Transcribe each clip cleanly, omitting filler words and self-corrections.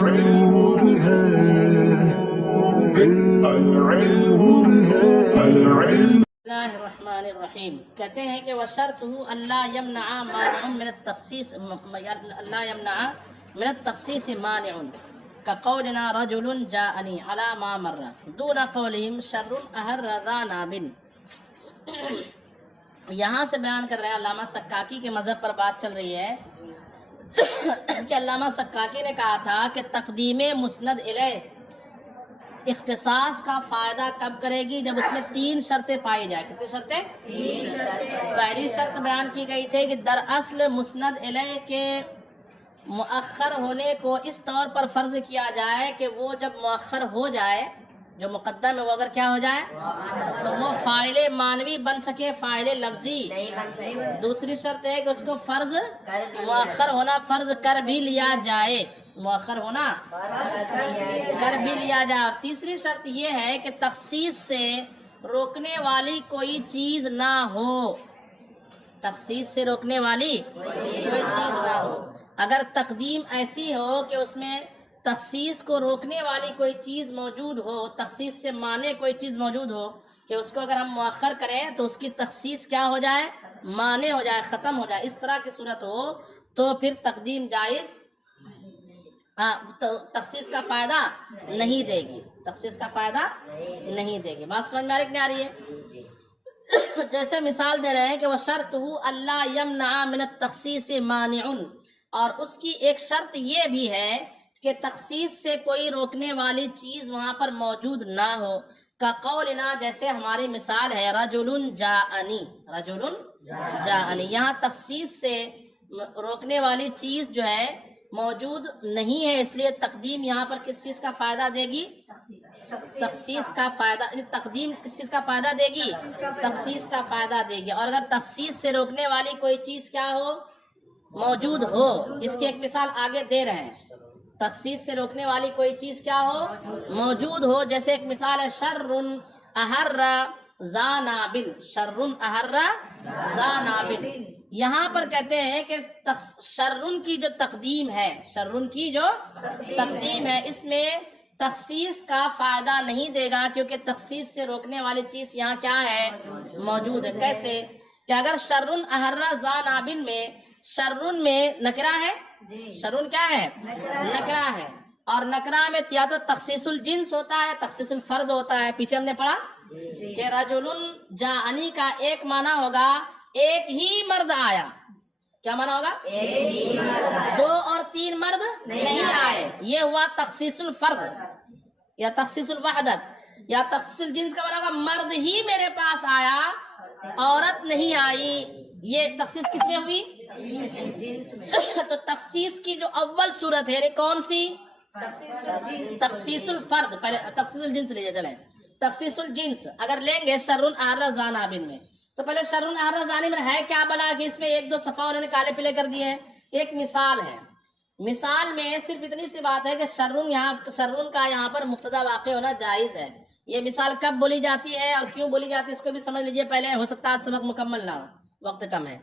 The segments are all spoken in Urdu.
اللہ الرحمن الرحیم کہتے ہیں کہ وشرطہ اللہ یمنع مانع من التخصیص اللہ یمنع من التخصیص مانع كقولنا رجل جاءني على ما مر دون قولهم شر اہر ذا ناب. یہاں سے بیان کر رہے ہیں علامہ سکاکی کے مذہب پر بات چل رہی ہے کہ علامہ سکاکی نے کہا تھا کہ تقدیم مسند الیہ اختصاص کا فائدہ کب کرے گی؟ جب اس میں 3 شرطیں پائی جائیں. کتنی شرطیں؟ 3 شرطیں. پہلی شرط بیان کی گئی تھی کہ دراصل مسند الیہ کے مؤخر ہونے کو اس طور پر فرض کیا جائے کہ وہ جب مؤخر ہو جائے، جو مقدم ہے وہ اگر کیا ہو جائے تو وہ فاعل معنوی بن سکے، فاعل لفظی نہیں بن سکے. دوسری شرط ہے کہ اس کو فرض مؤخر ہونا فرض کر بھی لیا جائے، مؤخر ہونا کر بھی لیا جائے. اور تیسری شرط یہ ہے کہ تخصیص سے روکنے والی کوئی چیز نہ ہو، تخصیص سے روکنے والی کوئی چیز نہ ہو. اگر تقدیم ایسی ہو کہ اس میں تخصیص کو روکنے والی کوئی چیز موجود ہو، تخصیص سے مانے کوئی چیز موجود ہو کہ اس کو اگر ہم مؤخر کریں تو اس کی تخصیص کیا ہو جائے؟ مانے ہو جائے، ختم ہو جائے. اس طرح کی صورت ہو تو پھر تقدیم جائز، تخصیص کا فائدہ نہیں دے گی، تخصیص کا فائدہ نہیں دے گی. بات سمجھ میں آ رہی ہے؟ جیسے مثال دے رہے ہیں کہ وہ شرط ہو اللہ یمنع من التخصیص مانع، اور اس کی ایک شرط یہ بھی ہے کہ تخصیص سے کوئی روکنے والی چیز وہاں پر موجود نہ ہو. کا قولنا، جیسے ہماری مثال ہے رجل جاءنی، رجل جاءنی. یہاں تخصیص سے روکنے والی چیز جو ہے موجود نہیں ہے، اس لیے تقدیم یہاں پر کس چیز کا فائدہ دے گی؟ تخصیص کا فائدہ. تقدیم کس چیز کا فائدہ دے گی؟ تخصیص کا فائدہ دے گی. اور اگر تخصیص سے روکنے والی کوئی چیز کیا ہو؟ موجود ہو. اس کی ایک مثال آگے دے رہے ہیں. تخصیص سے روکنے والی کوئی چیز کیا ہو؟ موجود ہو. جیسے ایک مثال ہے شر اہر ذا نابن، شر اہر ذا نابن. یہاں پر کہتے ہیں کہ شرن کی جو تقدیم ہے، شرن کی جو تقدیم ہے، اس میں تخصیص کا فائدہ نہیں دے گا، کیونکہ تخصیص سے روکنے والی چیز یہاں کیا ہے؟ موجود ہے. کیسے کہ اگر شرن اہر ذا نابن میں شرن میں نکرہ ہے، شرن کیا ہے؟ نکرہ ہے. اور نکرہ میں یا تو تخصیص الجنس ہوتا ہے، تخصیص الفرد ہوتا ہے. پیچھے ہم نے پڑھا کہ رجل جاءنی کا ایک معنی ہوگا ایک ہی مرد آیا. کیا معنی ہوگا؟ 2 اور 3 مرد نہیں آئے. یہ ہوا تخصیص الفرد یا تخصیص الوحدت. یا تخصیص الجنس کا معنی ہوگا مرد ہی میرے پاس آیا، عورت نہیں آئی. یہ تخصیص کس میں ہوئی؟ تو تخصیص کی جو اول صورت ہے کون سی؟ تخصیص الفرد. پہلے تخصیص الجنس لیجیے. چلیں تخصیص الجنس اگر لیں گے شرن اہر ذا نابن میں، تو پہلے شرن اہر ذا نابن ہے کیا بلا کہ اس میں 1-2 صفحہ انہوں نے کالے پلے کر دیے ہیں. ایک مثال ہے، مثال میں صرف اتنی سی بات ہے کہ شرن کا یہاں پر مبتدا واقع ہونا جائز ہے. یہ مثال کب بولی جاتی ہے اور کیوں بولی جاتی ہے اس کو بھی سمجھ لیجیے پہلے. ہو سکتا ہے سبق مکمل نہ ہو، وقت کم ہے،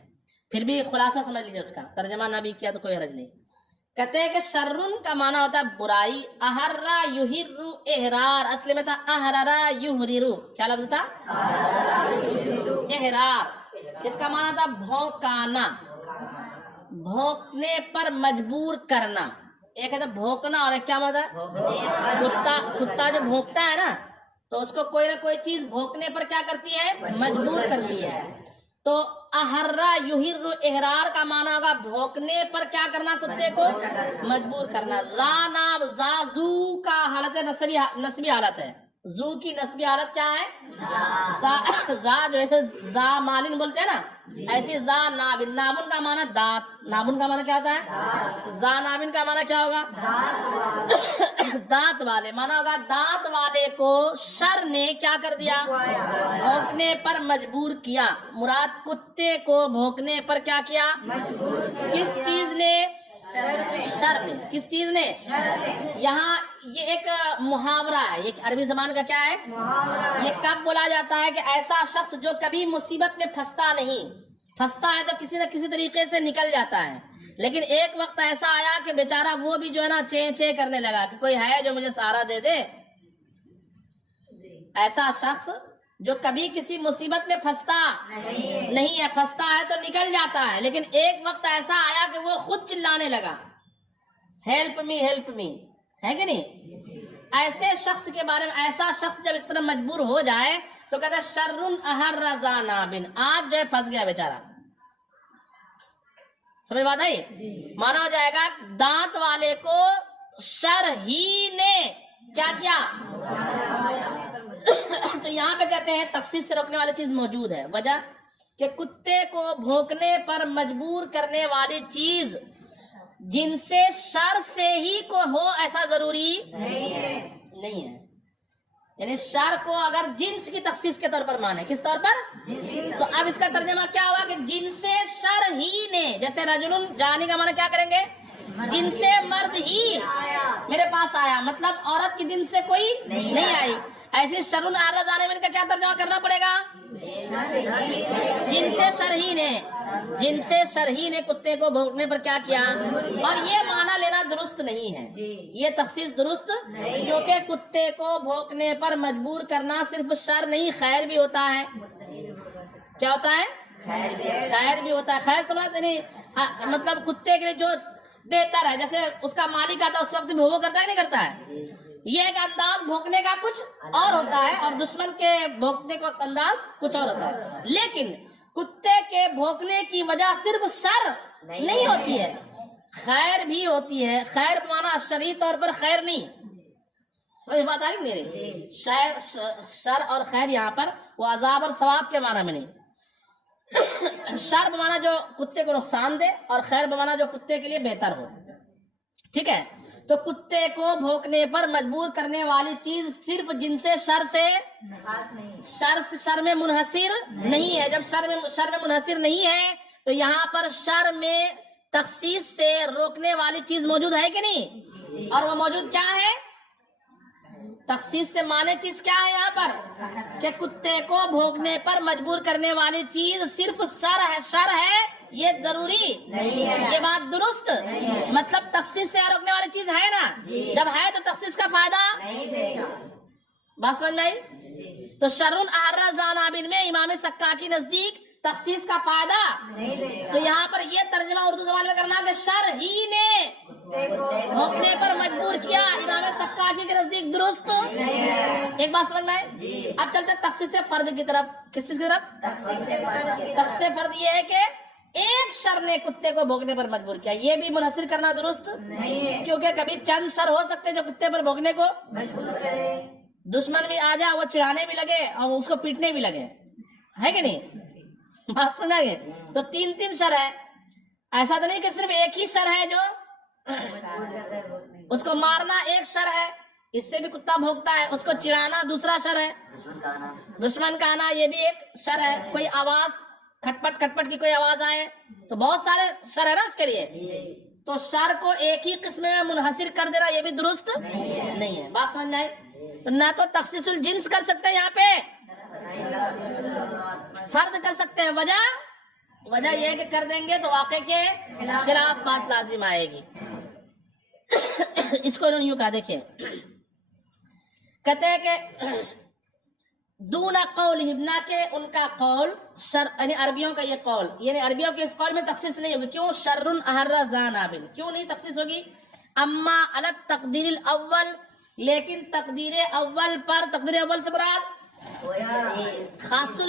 پھر بھی خلاصہ سمجھ لیجیے. اس کا ترجمہ نہ بھی کیا تو کوئی حرج نہیں. کہتے ہیں کہ شرن کا معنی ہوتا ہے برائی. اہرا یہر احرار، اصل میں تھا احررا یحرر. کیا لفظ تھا؟ احرار. اس کا معنی تھا بھونکانا، بھونکنے پر مجبور کرنا. ایک ہے بھونکنا اور ایک کیا معنی ہے؟ کتا جو بھونکتا ہے نا تو اس کو کوئی نہ کوئی چیز بھونکنے پر کیا کرتی ہے؟ مجبور کرتی ہے. تو اہرا یحر احرار کا معنی ہوگا بھونکنے پر کیا کرنا؟ کتے کو مجبور کرنا. ذا ناب، ذا زو کا حالت نسبی حالت ہے. زو کی نسبی حالت کیا ہے؟ ذا جو ایسے ذا مالن بولتے ہیں نا، ایسی ذا نابن. نابن کا معنی دانت. نابن کا معنی کیا ہوتا ہے؟ ذا نابن کا معنی کیا ہوگا؟ دانت والے. معنی ہوگا دانت والے کو شر نے کیا کر دیا؟ بھونکنے پر مجبور کیا. مراد کتے کو بھونکنے پر کیا کیا؟ کس چیز نے؟ شر نے. کس چیز نے؟ یہاں یہ ایک محاورہ ہے، یہ عربی زبان کا کیا ہے؟ یہ کب بولا جاتا ہے کہ ایسا شخص جو کبھی مصیبت میں پھنستا نہیں، پھنستا ہے تو کسی نہ کسی طریقے سے نکل جاتا ہے. لیکن ایک وقت ایسا آیا کہ بیچارہ وہ بھی جو ہے نا چے چے کرنے لگا کہ کوئی ہے جو مجھے سہارا دے دے. ایسا شخص جو کبھی کسی مصیبت میں پھنستا نہیں ہے، پھنستا ہے تو نکل جاتا ہے، لیکن ایک وقت ایسا آیا کہ وہ خود چلانے لگا ہیلپ می ہیلپ می، ہے کہ نہیں؟ ایسے شخص کے بارے میں، ایسا شخص جب اس طرح مجبور ہو جائے تو کہتا ہے شرٌ احرز نابن، آج جو ہے پھنس گیا بیچارہ. سمجھ بات آئی؟ مانا ہو جائے گا دانت والے کو شر ہی نے کیا کیا. تو یہاں پہ کہتے ہیں تخصیص سے روکنے والی چیز موجود ہے. وجہ کہ کتے کو بھونکنے پر مجبور کرنے والی چیز جن سے شر سے ہی کو ہو ایسا ضروری نہیں ہے. یعنی شر کو اگر جنس کی تخصیص کے طور پر مانے، کس طور پر؟ تو اب اس کا ترجمہ کیا ہوگا کہ جن سے شر ہی نے، جیسے رجل جانی کا معنی کیا کریں گے؟ جن سے مرد ہی میرے پاس آیا، مطلب عورت کی جن سے کوئی نہیں آئی. ایسے شرٌ احرز آنے میں ان کا کیا ترجمہ کرنا پڑے گا؟ جن سے شرحی نے، جن سے شرحی نے کتے کو بھونکنے پر کیا کیا. اور یہ معنی لینا درست نہیں ہے، یہ تخصیص درست، کیونکہ کتے کو بھونکنے پر مجبور کرنا صرف شر نہیں خیر بھی ہوتا ہے. کیا ہوتا ہے؟ خیر بھی ہوتا ہے. خیر سمجھتے نہیں، مطلب کتے کے لیے جو بہتر ہے، جیسے اس کا مالک آتا ہے اس وقت بھی وہ کرتا ہے نہیں کرتا ہے. یہ ایک انداز بھونکنے کا کچھ اور ہوتا ہے، اور دشمن کے بھونکنے کا انداز کچھ اور ہوتا ہے. لیکن کتے کے بھونکنے کی وجہ صرف شر نہیں ہوتی ہے، خیر بھی ہوتی ہے. خیر مانا شرعی طور پر خیر نہیں، سمجھ بات آ رہی میری؟ شر اور خیر یہاں پر وہ عذاب اور ثواب کے معنی میں نہیں. شر بمانا جو کتے کو نقصان دے، اور خیر بمانا جو کتے کے لیے بہتر ہو. ٹھیک ہے؟ تو کتے کو بھونکنے پر مجبور کرنے والی چیز صرف جن سے شر میں منحصر نہیں ہے. جب شر میں منحصر نہیں ہے تو یہاں پر شر میں تخصیص سے روکنے والی چیز موجود ہے کہ نہیں؟ اور وہ موجود کیا ہے؟ تخصیص سے مانے چیز کیا ہے یہاں پر؟ کہ کتے کو بھونکنے پر مجبور کرنے والی چیز صرف شر ہے، یہ ضروری نہیں ہے. یہ بات درست، مطلب تخصیص سے روکنے والی چیز ہے نا، جب ہے تو تخصیص کا فائدہ نہیں دے گا. بات سمجھ میں آئی؟ تو شرٌ احرز نابن میں امام سکاکی نزدیک تخصیص کا فائدہ نہیں دے گا. تو یہاں پر یہ ترجمہ اردو زبان میں کرنا کہ شر ہی نے بھونکنے پر مجبور کیا، امام سکاکی کے نزدیک درست. ایک بات سمجھ میں آئی؟ اب چلتے تخصیص فرد کی طرف. کس چیز کی طرف؟ تخصیص فرد یہ ہے کہ ایک شر نے کتے کو بھونکنے پر مجبور کیا. یہ بھی منحصر کرنا درست نہیں ہے، کیونکہ کبھی چند شر ہو سکتے جو کتے پر بھونکنے کو مجبور کرے. دشمن بھی آ جائے، وہ چڑھانے بھی لگے اور اس کو پیٹنے بھی لگے، ہے کہ نہیں؟ بات سمجھ گئے؟ تو تین شر ہے. ایسا تو نہیں کہ صرف ایک ہی شر ہے جو اس کو مارنا ایک شر ہے، اس سے بھی کتا بھونکتا ہے. اس کو چڑھانا دوسرا شر ہے، دشمن کا آنا یہ بھی ایک شر ہے. کوئی آواز کھٹپٹ کھٹپٹ کی کوئی آواز آئے تو بہت سارے شر ہے نا اس کے لیے. تو شر کو ایک ہی قسم میں منحصر کر دینا یہ بھی درست نہیں ہے. بات سمجھ آئے؟ تو نہ تو تخصیص الجنس کر سکتے ہیں یہاں پہ، فرد کر سکتے ہیں. وجہ یہ ہے کہ کر دیں گے تو واقع کے خلاف بات لازم آئے گی. اس کو انہوں نے یوں کہا، دیکھیں کہتے ہیں کہ دون قول ابنا کے ان کا قول یعنی عربیوں کا یہ قول، یعنی عربیوں کے اس قول میں تخصیص نہیں ہوگی. کیوں؟ شرٌ احرز نابن، کیوں نہیں تخصیص ہوگی؟ اما علی التقدیر الاول، لیکن تقدیر اول پر، تقدیر اول سے مراد خاص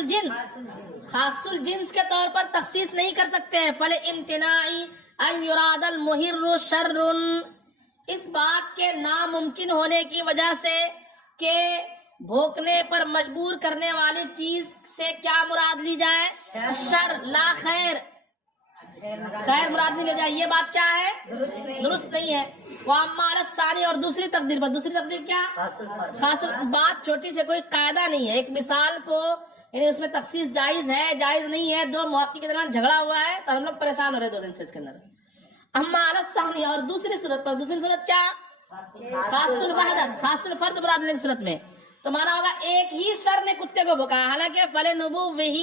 الجنس کے طور پر تخصیص نہیں کر سکتے ہیں. فَلِامْتِنَاعِ أَنْ يُرَادَ الْمُحِرُّ شَرٌ، اس بات کے ناممکن ہونے کی وجہ سے کہ بھونکنے پر مجبور کرنے والی چیز سے کیا مراد لی جائے؟ شر، لا خیر. خیر مراد نہیں لے جائے، یہ بات کیا ہے؟ درست نہیں ہے. وَأَمَّا عَلَى الثَّانِي، اور دوسری تقدیر پر، دوسری تقدیر کیا؟ خاص. بات چھوٹی سے کوئی قاعدہ نہیں ہے. ایک مثال کو یعنی اس میں تخصیص جائز ہے جائز نہیں ہے، دو محقق کے درمیان جھگڑا ہوا ہے تو ہم لوگ پریشان ہو رہے 2 دن سے اس کے اندر. اما علی الثانی، اور دوسری صورت پر، دوسری صورت کیا؟ خاص الوحدت، خاص الفرد مراد لینے کی صورت میں تو مانا ہوگا ایک ہی شر نے کتے کو بھونکا، حالانکہ فَلِنُبُوِّهِ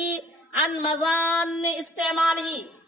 عَنْ مَزَانِ اسْتِعْمَالِهِ،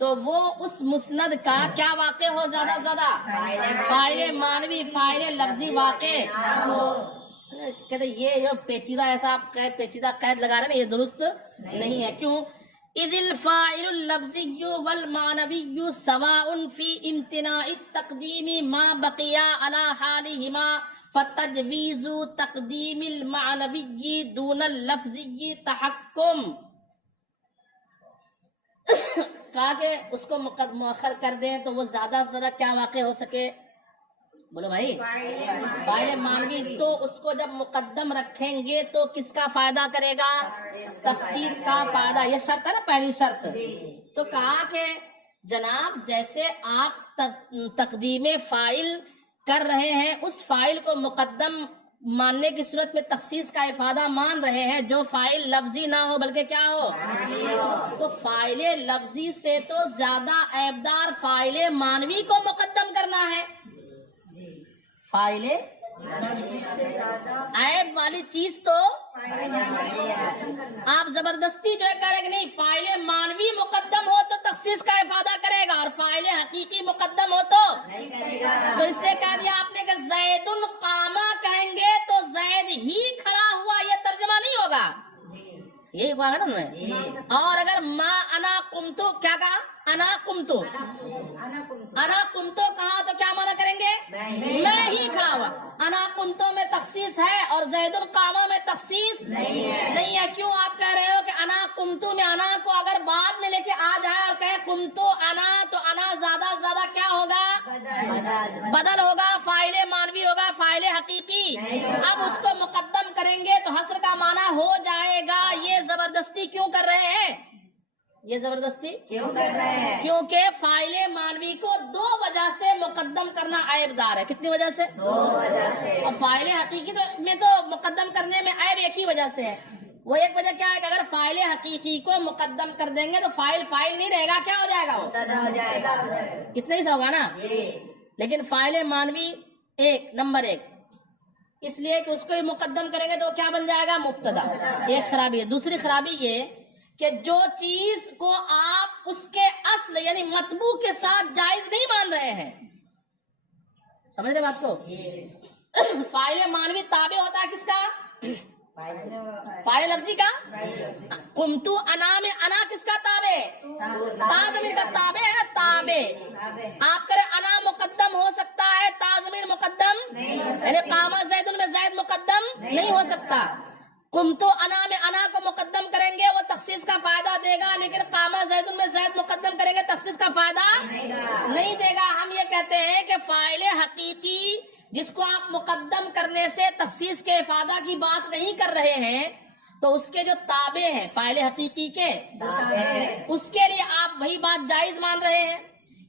تو وہ اس مسند کا کیا واقع ہو زیادہ سے زیادہ؟ فاعل مانوی فاعل لفظی واقع کہتے یہ جو پیچیدہ ایسا آپ پیچیدہ قید لگا رہے ہیں نا، یہ درست نہیں ہے. کیوں؟ اذ الفاعل اللفظی والمعنوی سواء فی امتناع التقدیم ما بقیا علی حالہما فتجویز تقدیم المعنوی دون اللفظی تحکم. کہا کہ اس کو مؤخر کر دیں تو وہ زیادہ سے زیادہ کیا واقع ہو سکے؟ بولو بھائی. فاعل مانوی تو اس کو جب مقدم رکھیں گے تو کس کا فائدہ کرے گا؟ تخصیص کا فائدہ. یہ شرط ہے نا، پہلی شرط. تو کہا کہ جناب جیسے آپ تقدیم فاعل کر رہے ہیں، اس فاعل کو مقدم ماننے کی صورت میں تخصیص کا افادہ مان رہے ہیں جو فاعل لفظی نہ ہو بلکہ کیا ہو؟ تو فاعل لفظی سے تو زیادہ عیبدار فاعل مانوی کو مقدم کرنا ہے. فاعل عیب والی چیز تو آپ زبردستی جو ہے کہہ رہے کہ نہیں فاعل مانوی مقدم ہو تو تخصیص کا افادہ کرے گا، اور فاعل حقیقی مقدم ہو تو اس نے کہہ دیا آپ نے کہ زید قامہ کہیں گے تو زید ہی کھڑا ہوا، یہ ترجمہ نہیں ہوگا. یہی ہوا ہے نا انہوں نے. اور اگر ما انا قمتو کیا کہا؟ انا قمتو کہا تو کیا مانا کریں گے؟ میں ہی کھڑا ہوا. انا قمتو میں تخصیص ہے اور زید القامہ میں تخصیص نہیں ہے. کیوں آپ کہہ رہے ہو کہ انا قمتو میں انا کو اگر بعد میں لے کے آ جائے اور کہے قمتو انا تو انا زیادہ سے زیادہ کیا ہوگا؟ بدل ہوگا، فاعل مانوی ہوگا، فاعل حقیقی. اب اس کو مقدم کریں گے تو حصر کا معنی ہو جائے گا. یہ زبردستی کیوں کر رہے ہیں؟ یہ زبردستی کیوں کر رہے ہیں؟ کیونکہ فاعل مانوی کو دو وجہ سے مقدم کرنا عیب دار ہے. کتنی وجہ سے؟ دو وجہ سے. اور فاعل حقیقی میں تو مقدم کرنے میں عیب ایک ہی وجہ سے ہے. وہ ایک وجہ کیا ہے کہ اگر فاعل حقیقی کو مقدم کر دیں گے تو فاعل نہیں رہے گا، کیا ہو جائے گا؟ وہ ہو جائے گا. اتنا ہی سا ہوگا نا. لیکن فاعل مانوی نمبر ایک اس لیے کہ اس کو مقدم کریں گے تو کیا بن جائے گا؟ مبتدا. ایک خرابی ہے. دوسری خرابی یہ کہ جو چیز کو آپ اس کے اصل یعنی مطبوع کے ساتھ جائز نہیں مان رہے ہیں، سمجھ رہے بات کو؟ فاعل مانوی تابع ہوتا ہے کس کا؟ فاعل لفظی کا. قمتو انا میں انا کس کا تابع؟ تا ضمیر کا تابع ہے. تابع آپ کرے انا مقدم ہو سکتا ہے، تا ضمیر مقدم یعنی قامہ زید میں زید مقدم نہیں ہو سکتا. قمتو انا میں انا کو مقدم کریں گے وہ تخصیص کا فائدہ دے گا، لیکن قامہ زید میں زید مقدم کریں گے تخصیص کا فائدہ نہیں دے گا. ہم یہ کہتے ہیں کہ فاعل حقیقی جس کو آپ مقدم کرنے سے تخصیص کے افادہ کی بات نہیں کر رہے ہیں تو اس کے جو تابع ہیں فاعل حقیقی کے اس کے لیے آپ وہی بات جائز مان رہے ہیں.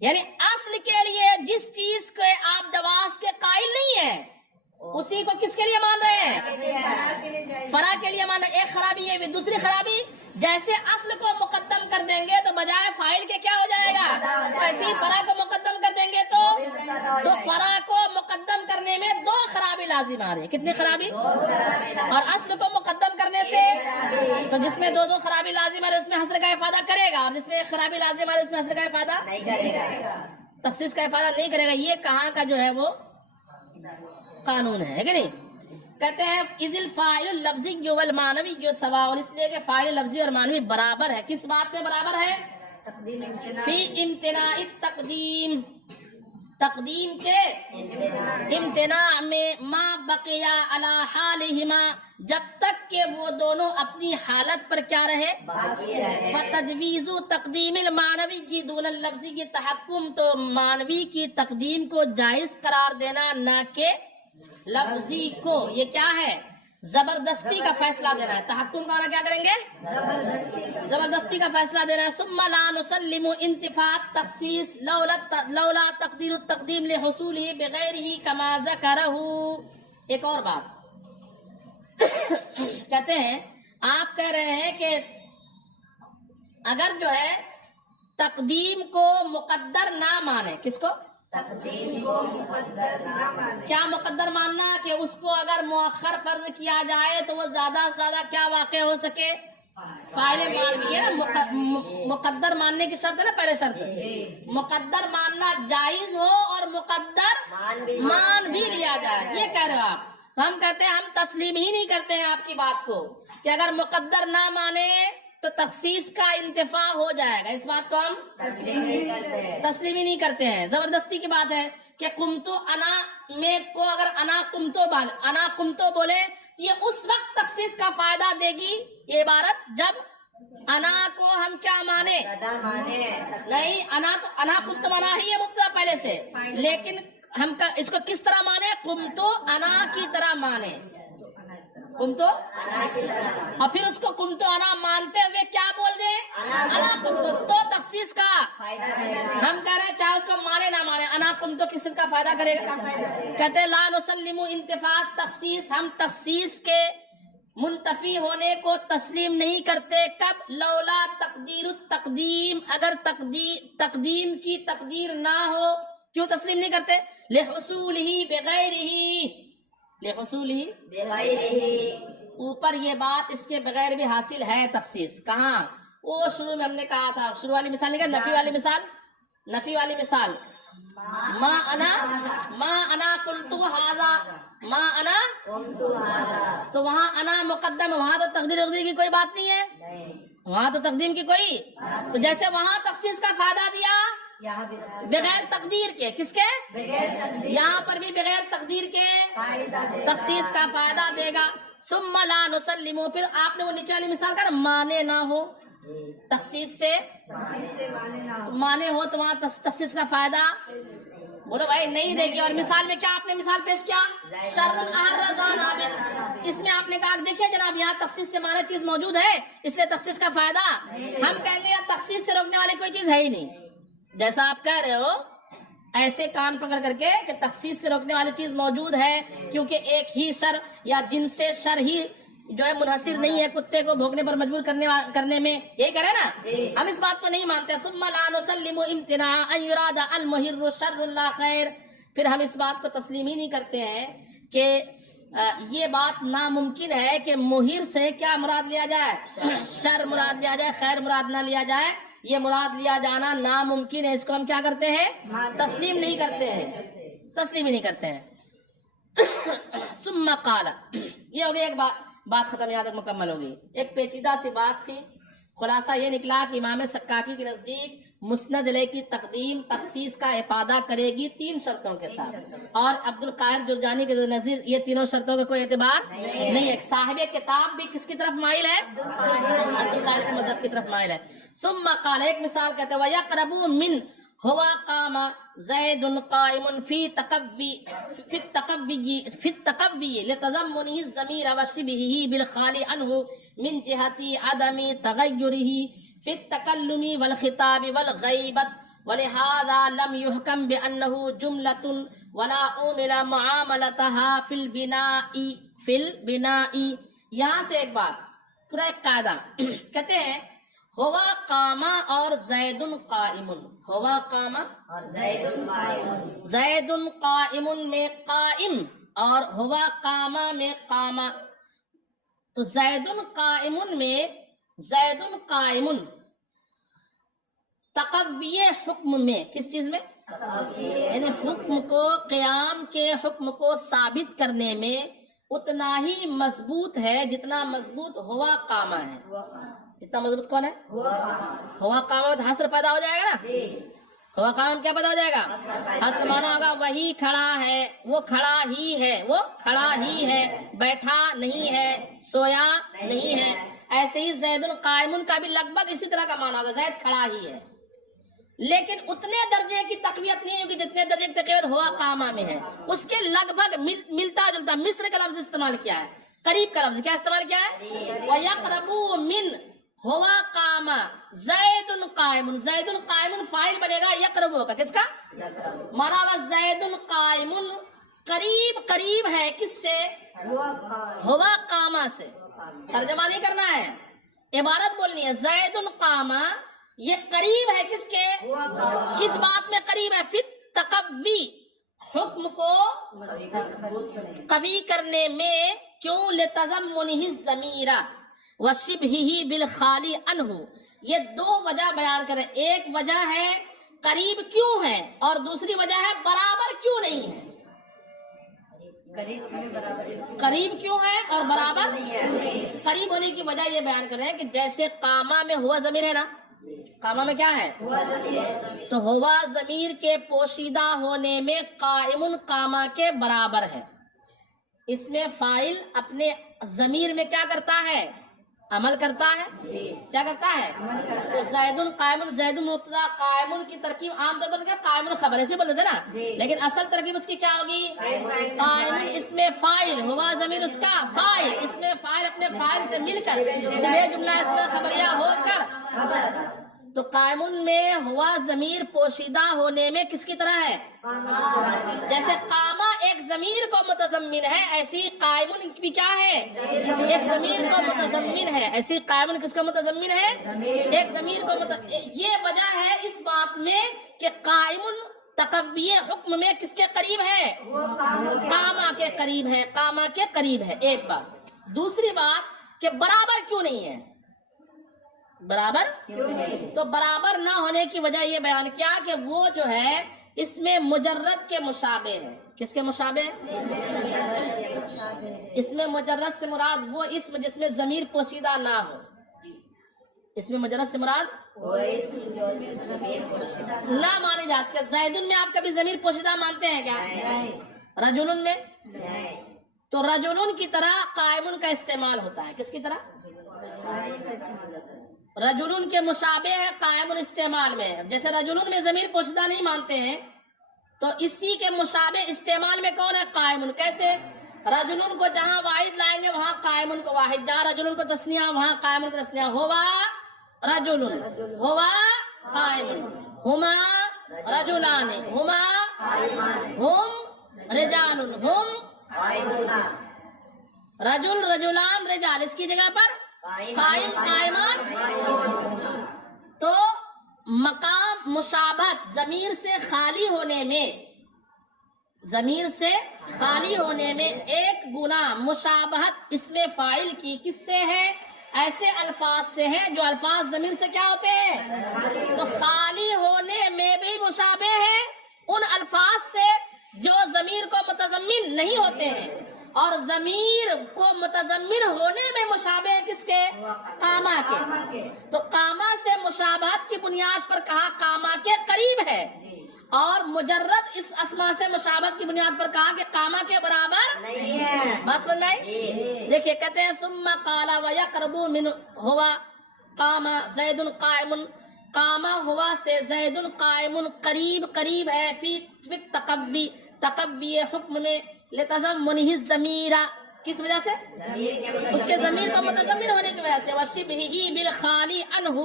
یعنی اصل کے لیے جس چیز کے آپ جواز کے قائل نہیں ہیں اسی کو کس کے لیے مان رہے ہیں؟ فرع کے لیے مان رہے ہیں. ایک خرابی ہے. دوسری خرابی جیسے اصل کو مقدم کر دیں گے تو بجائے فاعل کے کیا ہو جائے گا؟ ایسے ہی فرع کو مقدم کر دیں گے تو فرع کو مقدم کرنے میں دو خرابی لازم آ رہی ہے. کتنی خرابی؟ اور اصل کو مقدم کرنے سے تو جس میں دو خرابی لازم آ رہی ہے اس میں حصر کا افادہ کرے گا، اور جس میں ایک خرابی لازم آ رہی ہے اس میں حصر کا افادہ نہیں کرے گا، تخصیص کا افادہ نہیں کرے گا. یہ کہاں کا جو ہے وہ قانون ہے کہ نہیں؟ کہتے ہیں اذ الفاعل اللفظی والمعنوی سواء، اس لیے کہ فاعل لفظی اور معنوی برابر ہے. کس بات میں برابر ہے؟ فی امتناع التقدیم، تقدیم کے امتناع میں ما بقیا علی حالہما، جب تک کہ وہ دونوں اپنی حالت پر کیا رہے؟ فتجویز تقدیم المعنوی دون اللفظی کی تحکم، تو معنوی کی تقدیم کو جائز قرار دینا نہ کہ لفظی کو. یہ کیا ہے؟ زبردستی کا فیصلہ دینا ہے. تحکم کا کیا کریں گے؟ زبردستی کا فیصلہ دینا ہے. ثم لا نسلم انتفاع التخصیص لولا تقدیر التقدیم لحصوله بغیرہ کما ذکرہ. ایک اور بات کہتے ہیں آپ کہہ رہے ہیں کہ اگر جو ہے تقدیم کو مقدر نہ مانے، کس کو؟ تقدیم کو مقدر نہ مانے. کیا مقدر ماننا؟ کہ اس کو اگر مؤخر فرض کیا جائے تو وہ زیادہ سے زیادہ کیا واقع ہو سکے؟ فاعل مان بھی ہے نا، مقدر ماننے کی شرط ہے نا، پہلے شرط مقدر ماننا جائز ہو اور مقدر مان بھی لیا جائے، یہ کہہ رہے ہو آپ۔ ہم کہتے ہیں ہم تسلیم ہی نہیں کرتے ہیں آپ کی بات کو کہ اگر مقدر نہ مانے تو تخصیص کا انتفاع ہو جائے گا، اس بات کو ہم تسلیم ہی نہیں کرتے ہیں۔ زبردستی کی بات ہے کہ قمتو انا میں کو اگر انا قمتو بولے، یہ اس وقت تخصیص کا فائدہ دے گی یہ عبارت جب انا کو ہم کیا مانے، نہیں انا قمتو انا ہی ہے مبتدا پہلے سے، لیکن ہم اس کو کس طرح مانے، قمتو انا کی طرح مانے، قمتو، اور پھر اس کو قمتو انا مانتے ہوئے کیا بول دیں، انا قمتو، تو تخصیص کا ہم کہہ رہے ہیں چاہے اس کو مانے نہ مانے، انا قمتو کس چیز کا فائدہ کرے گا، کہتے ہیں لا نسلم انتفاع تخصیص، ہم تخصیص کے منتفی ہونے کو تسلیم نہیں کرتے، کب، لولا تقدیر التقدیم، اگر تقدیم کی تقدیر نہ ہو، کیوں تسلیم نہیں کرتے، لحصول ہی بغیر ہی، لحصول ہی اوپر یہ بات اس کے بغیر بھی حاصل ہے تخصیص، کہاں، وہ شروع میں ہم نے کہا تھا، شروع والی مثال نہیں، نفی والی مثال، نفی والی مثال، ما انا قلتو ھذا، ما انا، تو وہاں انا مقدم، وہاں تو تقدیر وقدیر کی کوئی بات نہیں ہے، وہاں تو تقدیم کی کوئی، تو جیسے وہاں تخصیص کا فائدہ دیا بغیر تقدیر کے، کس کے، یہاں پر بھی بغیر تقدیر کے تخصیص کا فائدہ دے گا۔ ثم لا نسلم، پھر آپ نے وہ نیچے والی مثال کا مانے نہ ہو، تخصیص سے مانے ہو تو وہاں تخصیص کا فائدہ بولو بھائی نہیں دے گی۔ اور مثال میں کیا آپ نے مثال پیش کیا، شر احرز عابد، اس میں آپ نے کہا دیکھیے جناب یہاں تخصیص سے مانے چیز موجود ہے اس لیے تخصیص کا فائدہ، ہم کہیں گے یہاں تخصیص سے روکنے والی کوئی چیز ہے ہی نہیں، جیسا آپ کہہ رہے ہو ایسے کان پکڑ کر کے کہ تخصیص سے روکنے والی چیز موجود ہے، کیونکہ ایک ہی شر یا جن سے شر ہی جو ہے منحصر نہیں ہے کتے کو بھوکنے پر مجبور کرنے میں، یہی کہہ رہے ہیں نا، ہم اس بات کو نہیں مانتے۔ ثم لا نسلم امتناع ان يراد المحر شر لا خیر، پھر ہم اس بات کو تسلیم ہی نہیں کرتے ہیں کہ یہ بات ناممکن ہے کہ محر سے کیا مراد لیا جائے، شر مراد لیا جائے، خیر مراد نہ لیا جائے، یہ مراد لیا جانا ناممکن ہے، اس کو ہم کیا کرتے ہیں، تسلیم نہیں کرتے ہیں، تسلیم ہی نہیں کرتے ہیں۔ ثم قال، یہ ہو گئی ایک بات ختم، یہاں تک مکمل ہوگی، ایک پیچیدہ سی بات تھی، خلاصہ یہ نکلا کہ امام سکاکی کے نزدیک مسند علیہ کی تقدیم تخصیص کا افادہ کرے گی 3 شرطوں کے ساتھ، اور عبد القاہر جرجانی کے نزدیک یہ تینوں شرطوں کا کوئی اعتبار نہیں ہے، صاحب کتاب بھی کس کی طرف مائل ہے، عبد القاہر کے مذہب کی طرف مائل ہے۔ ثم قال، ایک مثال کہتے ہیں وَيَقْرَبُ مِنْ هو قام زید قائم فی التقوی لتضمنه الضمیر وشبهه بالخال عنه من جهة عدم تغیره فی التکلم والخطاب والغیبت، ولہذا لم يحکم بأنه جملة ولا عمل معاملتها فی البناء۔ یہاں سے ایک بات، پورا ایک قاعدہ کہتے ہیں ہوا قاما اور زید قائم، ہوا قاما اور زید قائم میں قائم اور ہوا قاما میں قاما، تو زید قائم میں زید قائم تقوی حکم میں، کس چیز میں، یعنی حکم کو، قیام کے حکم کو ثابت کرنے میں اتنا ہی مضبوط ہے جتنا مضبوط ہوا قاما ہے، جتنا مضبوط کون ہے، ہوا قاما میں حسر پیدا ہو جائے گا نا، ہوا قاما میں کیا پیدا ہو جائے گا، حسر مانا ہوگا وہی کھڑا ہے، وہ کھڑا ہی ہے، وہ کھڑا ہی ہے، بیٹھا نہیں ہے، سویا نہیں ہے۔ ایسے ہی زید قائم کا بھی لگ بھگ اسی طرح کا مانا ہوگا، زید کھڑا ہی ہے، لیکن اتنے درجے کی تقویت نہیں ہوگی جتنے درجے کی تقویت ہوا قاما میں ہے، اس کے لگ بھگ ملتا جلتا، مصر کا لفظ استعمال کیا ہے، قریب کا لفظ کیا استعمال کیا ہے، وَيَقْرَبُ مِنْ ہوا قاما زید قائم، زید قائم فاعل بنے گا یقرب کا، کس کا، مانا ہوگا زید قائم قریب، قریب ہے کس سے، ہوا قاما سے، ترجمہ نہیں کرنا ہے، عبارت بولنی ہے، زید قاما یہ قریب ہے کس کے، کس بات میں قریب ہے، فی التقوی حکم کو قوی کرنے میں، کیوں، لتضمنہ الضمیر، وشبہہ بالخالی عنہ، یہ دو وجہ بیان کریں. ایک وجہ ہے قریب کیوں ہے اور دوسری وجہ ہے برابر کیوں نہیں ہے. قریب کیوں ہے اور برابر قریب ہونے کی وجہ یہ بیان کر رہے ہیں کہ جیسے قامہ میں ہوا ضمیر ہے نا، قامہ میں کیا ہے؟ تو ہوا ضمیر کے پوشیدہ ہونے میں قائم قامہ کے برابر ہے. اس میں فاعل اپنے ضمیر میں کیا کرتا ہے؟ عمل کرتا ہے. کیا کرتا ہے؟ تو زید قائم، زید مبتدا، قائم کی ترکیب عام طور پر کیا قائم خبر ایسے بولتے تھے نا، لیکن اصل ترکیب اس کی کیا ہوگی؟ قائم اس میں فاعل، ہوا ضمیر اس کا فاعل، اس میں فاعل اپنے فاعل سے مل کر شبہ جملہ اس میں خبریہ ہو کر، تو قائم میں ہوا ضمیر پوشیدہ ہونے میں کس کی طرح ہے؟ جیسے قامہ ایک ضمیر کو متضمن ہے، ایسی قائم بھی کیا ہے؟ ایک ضمیر کو متضمن ہے. ایسی قائم کس کو متضمن ہے؟ ایک ضمیر کو یہ وجہ ہے اس بات میں کہ قائم تقوی حکم میں کس کے قریب ہے؟ قامہ کے قریب ہے، قامہ کے قریب ہے. ایک بات. دوسری بات کہ برابر کیوں نہیں ہے؟ برابر تو برابر نہ ہونے کی وجہ یہ بیان کیا کہ وہ جو ہے اس میں مجرد کے مشابہ ہے. کس کے مشابہ؟ اس میں مجرد سے مراد وہ اسم جس میں ضمیر پوشیدہ نہ ہو. اس میں مجرد سے مراد نہ مانی جا سکے. زیدن میں آپ کبھی ضمیر پوشیدہ مانتے ہیں کیا؟ رجلن میں تو رجلن کی طرح قائمن کا استعمال ہوتا ہے. کس کی طرح؟ رجلن کے مشابہ ہے قائم استعمال میں. جیسے رجلن میں ضمیر پوشیدہ نہیں مانتے ہیں تو اسی کے مشابہ استعمال میں کون ہے؟ قائم. کیسے؟ رجلن کو جہاں واحد لائیں گے وہاں قائم کو واحد، جہاں رجلن کو تسنیہ وہاں قائم کو تسنیہ. ہوا رجلن، ہوا قائم، ہما رجلان، ہما ہم رجال، ہم رجل رجلان رجال. اس کی جگہ پر قائم قائمان. تو مقام مشابہت ضمیر سے خالی ہونے میں، ضمیر سے خالی ہونے میں ایک گنا مشابہت اس میں فاعل کی کس سے ہے؟ ایسے الفاظ سے ہے جو الفاظ ضمیر سے کیا ہوتے ہیں؟ تو خالی ہونے میں بھی مشابہ ہے ان الفاظ سے جو ضمیر کو متضمن نہیں ہوتے ہیں، اور ضمیر کو متضمن ہونے میں مشابہ ہے کس کے؟ قامہ کے. تو قامہ سے مشابہت کی بنیاد پر کہا قامہ کے قریب ہے، اور مجرد اس اسما سے مشابہت کی بنیاد پر کہا کہ قامہ کے برابر نہیں ہے. بات سمجھ میں آئی؟ دیکھیے کہتے ہیں ثم قال ويقرب من ہوا قام زید قائم. قامہ ہوا سے زید قائم قریب قریب ہے فی التقوی، تقوی حکم میں، لتضمنہ الضمیر. کس وجہ سے؟ اس کے ضمیر کو متضمن ہونے کی وجہ سے. وشبہہ بالخالی عنہ،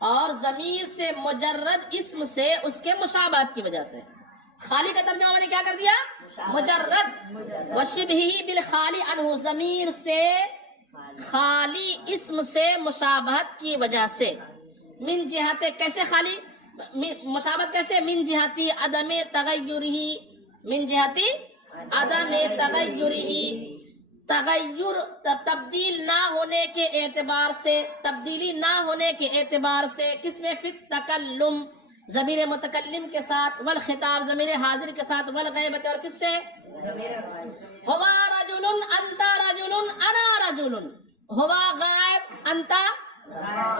اور ضمیر سے مجرد اسم سے اس کے مشابہت کی وجہ سے. خالی کا ترجمہ میں نے کیا کر دیا؟ مجرد. وشبہہ بالخالی عنہ، ضمیر سے خالی اسم سے مشابہت کی وجہ سے. من جہت، کیسے خالی مشابہت کیسے؟ من جہتی عدم تغیرہ، من جہتی عدم تغیرہ، تغیر تبدیل نہ ہونے کے اعتبار سے، تبدیلی نہ ہونے کے اعتبار سے. کس میں؟ فی التکلم، ضمیر متکلم کے ساتھ، والخطاب ضمیر حاضر کے ساتھ، والغیبت اور کس سے؟ ہوا رجل انت رجل انا رجل. ہوا غائب، انت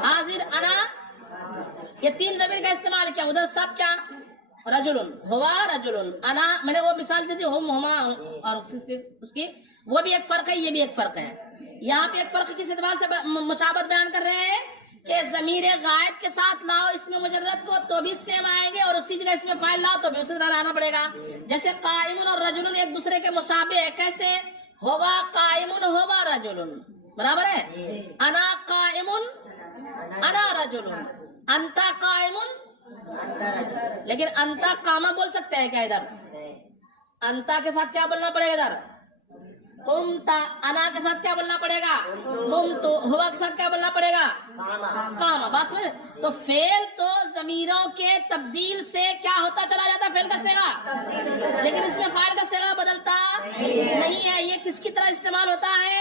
حاضر، انا. یہ تین ضمیر کا استعمال کیا، ادھر سب کیا؟ رجلن، ہوا رجلن، انا. میں نے وہ مثال دی تھی ہم، ہما، اور اس کی وہ بھی ایک فرق ہے، یہ بھی ایک فرق ہے. یہاں پہ ایک فرق کس اعتبار سے مشابہت بیان کر رہے ہیں کہ ضمیر غائب کے ساتھ لاؤ اس میں مجرد کو تو بھی سیم آئیں گے، اور اسی جگہ اس میں فاعل لاؤ تو بھی اسی طرح لانا پڑے گا. جیسے قائم اور رجل ایک دوسرے کے مشابہ ہے. کیسے؟ ہوا قائم ہوا رجل، برابر ہے. انا قائم انا رجل، انت قائم. لیکن انتا قامہ بول سکتے ہیں کیا ادھر؟ انتا کے ساتھ کیا بولنا پڑے گا ادھر؟ قمتا انا کے ساتھ کیا بولنا پڑے گا؟ قمتو. ہوا کے ساتھ کیا بولنا پڑے گا؟ قام. بس میں تو فعل تو ضمیروں کے تبدیل سے کیا ہوتا چلا جاتا ہے؟ فعل کا صیغہ. لیکن اس میں فاعل کا صیغہ بدلتا نہیں ہے. یہ کس کی طرح استعمال ہوتا ہے؟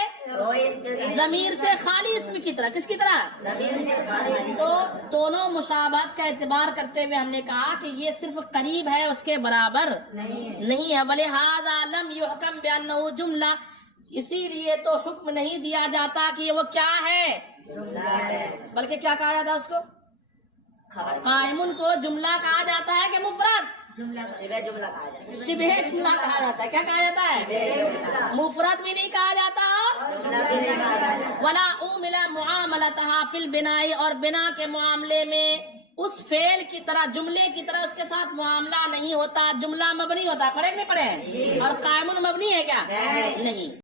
ضمیر سے خالی اسم کی طرح. کس کی طرح؟ تو دونوں مشابہت کا اعتبار کرتے ہوئے ہم نے کہا کہ یہ صرف قریب ہے، اس کے برابر نہیں ہے. وَلِهَذَا لَمْ يُحْكَمْ بِأَنَّهُ جملہ. اسی لیے تو حکم نہیں دیا جاتا کہ یہ وہ کیا ہے، بلکہ کیا کہا جاتا ہے اس کو؟ قائمن کو جملہ کہا جاتا ہے کہ مفرد؟ شبہ جملہ کہا جاتا ہے. کیا کہا جاتا ہے؟ مفرد بھی نہیں کہا جاتا. ولا اُمِلَ مُعَامَلَتَهَا فِي الْبِنَاءِ. اور بنا کے معاملے میں اس فعل کی طرح، جملے کی طرح اس کے ساتھ معاملہ نہیں ہوتا. جملہ مبنی ہوتا ہے. پڑھے کہ نہیں پڑھے؟ اور قائمن مبنی ہے کیا؟ نہیں.